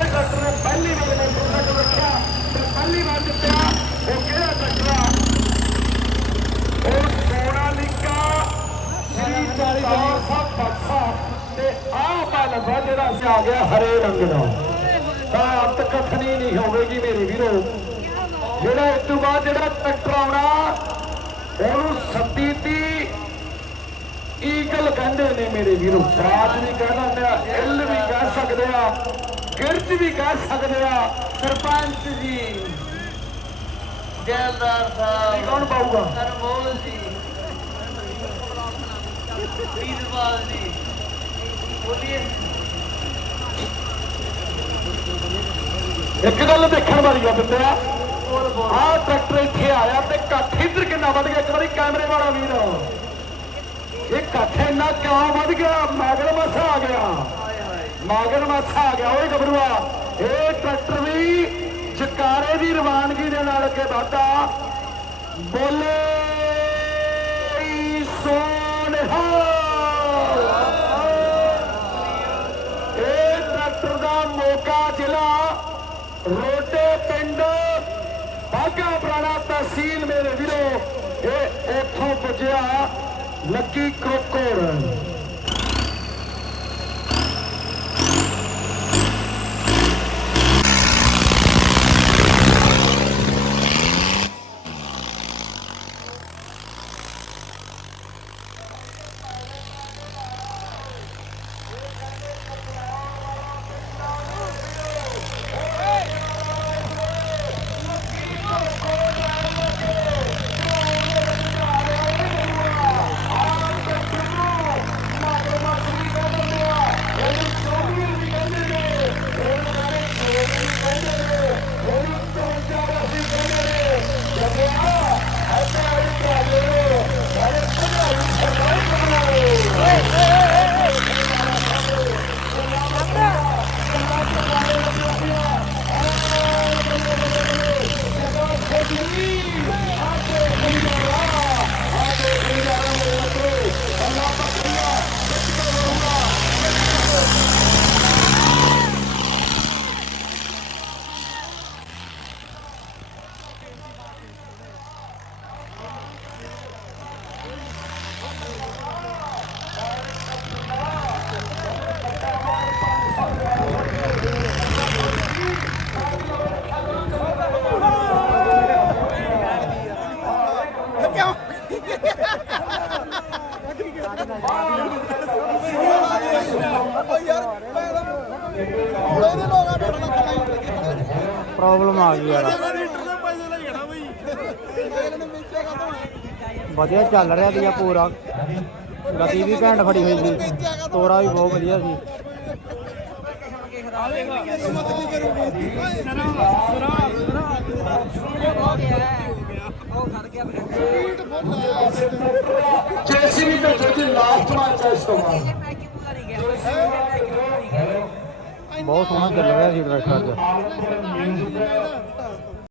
Doctor ਨੇ ਪਹਿਲੀ ਵਾਰ motorcycle ਰੱਖਿਆ ਤੇ ਪਹਿਲੀ ਵਾਰ ਜਿੱਤਿਆ ਉਹ ਕਿਹੜਾ ਡਾਕਟਰ ਉਹ ਸੋਨਾਲੀਕਾ ਜੀ 40 ਸਭ ਬੱਖਾ ਤੇ ਆਹ ਬਲਵਾ ਜਿਹੜਾ ਸੀ ਆ ਗਿਆ ਹਰੇ ਰੰਗ ਦਾ ਤਾਂ ਅੰਤ ਕਥਨੀ ਨਹੀਂ ਹੋਵੇਗੀ ਮੇਰੇ ਵੀਰੋ ਜਿਹੜਾ ਇਸ ਤੋਂ ਬਾਅਦ ਜਿਹੜਾ ਟਰੈਕਟਰ ਆਉਣਾ, ਉਹਨੂੰ ਸੱਤੀ ਕਹਿੰਦੇ ਨੇ ਮੇਰੇ ਵੀਰੋ ਰਾਜ ਵੀ ਕਹਿ ਦਿੰਦੇ ਆ ਇੱਲ ਵੀ ਕਹਿ ਸਕਦੇ ਆ ਗਿਰਜ ਵੀ ਕਹਿ ਸਕਦੇ ਆ। ਸਰਪੰਚ ਜੀ ਜੈਲਦਾਰ ਸਾਹਿਬ ਕੌਣ ਪਾਊਗਾ? ਅਨਮੋਲ ਜੀ ਵੀਰਵਾਲ ਜੀ ਬੋਲੀਏ। ਇੱਕ ਗੱਲ ਦੇਖਣ ਵਾਲੀ ਆ ਬੰਦਿਆ ਆਹ ਟਰੈਕਟਰ ਇੱਥੇ ਆਇਆ ਤੇ ਕੱਠ ਇੱਧਰ ਕਿੰਨਾ ਵੱਧ ਗਿਆ। ਇੱਕ ਵਾਰੀ ਕੈਮਰੇ ਵਾਲਾ ਵੀਰ। ਇਹ ਕੱਠ ਇੰਨਾ ਕਿਉਂ ਵੱਧ ਗਿਆ? ਮਾਗਰ ਮੱਥਾ ਆ ਗਿਆ। ਮਾਗਰ ਮੱਥਾ ਆ ਗਿਆ। ਓਏ ਗੱਭਰੂਆ, ਇਹ ਟਰੈਕਟਰ ਵੀ ਜਕਾਰੇ ਦੀ ਰਵਾਨਗੀ ਦੇ ਨਾਲ ਅੱਗੇ ਵਧਦਾ। ਬੋਲੇ ਸੋਨਹਾ। ਇਹ ਟਰੈਕਟਰ ਦਾ ਮੋਗਾ ਜ਼ਿਲ੍ਹਾ ਰੋਡੇ ਪਿੰਡ ਬਾਗਾ ਪੁਰਾਣਾ ਤਹਿਸੀਲ ਮੇਰੇ ਵੀਰੋ। ਇਹ ਉੱਥੋਂ ਪੁੱਜਿਆ। Lucky Krokoren. ਕਰੋਕੋੜ ਪ੍ਰੋਬਲਮ ਆ ਗਈ ਯਾਰ। ਵਧੀਆ ਚੱਲ ਰਿਹਾ ਸੀਗਾ ਪੂਰਾ। ਗਤੀ ਵੀ ਘੈਂਟ ਫੜੀ ਹੋਈ ਸੀ। ਤੋਰਾ ਵੀ ਬਹੁਤ ਵਧੀਆ ਸੀ। ਜੇਸੀਬੀ ਤੇ ਜਿਹੜੀ ਲਾਸਟ ਮੈਚ ਹੈ ਇਸ ਤੋਂ ਬਾਅਦ। ਬਹੁਤ ਸੋਹਣਾ ਚੱਲ ਰਿਹਾ ਅੱਜ